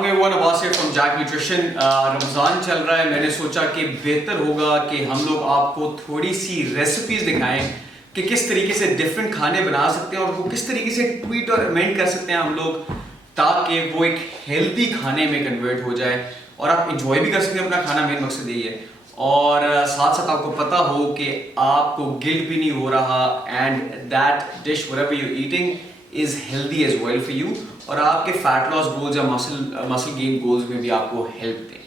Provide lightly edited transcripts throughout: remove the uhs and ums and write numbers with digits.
Assalamualaikum everyone, Abbas here from Jack Nutrition। Ramzan चल रहा है, मैंने सोचा कि बेहतर होगा कि हम लोग आपको थोड़ी सी रेसिपीज़ दिखाएं कि किस तरीके से डिफरेंट खाने बना सकते हैं और वो किस तरीके से ट्वीट और अमेंड कर सकते हैं हम लोग, ताकि वो एक हेल्दी खाने में कन्वर्ट हो जाए और आप इंजॉय भी कर सकते हैं अपना खाना। मेन मकसद यही है और साथ साथ आपको पता हो कि आपको गिल्ट भी नहीं हो रहा and that dish whatever you eating is healthy as well for you और आपके फैट लॉस गोल्स या मसल गेन गोल्स में भी आपको हेल्प दें।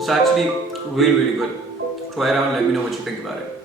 It's actually really, really good. Try it out and let me know what you think about it.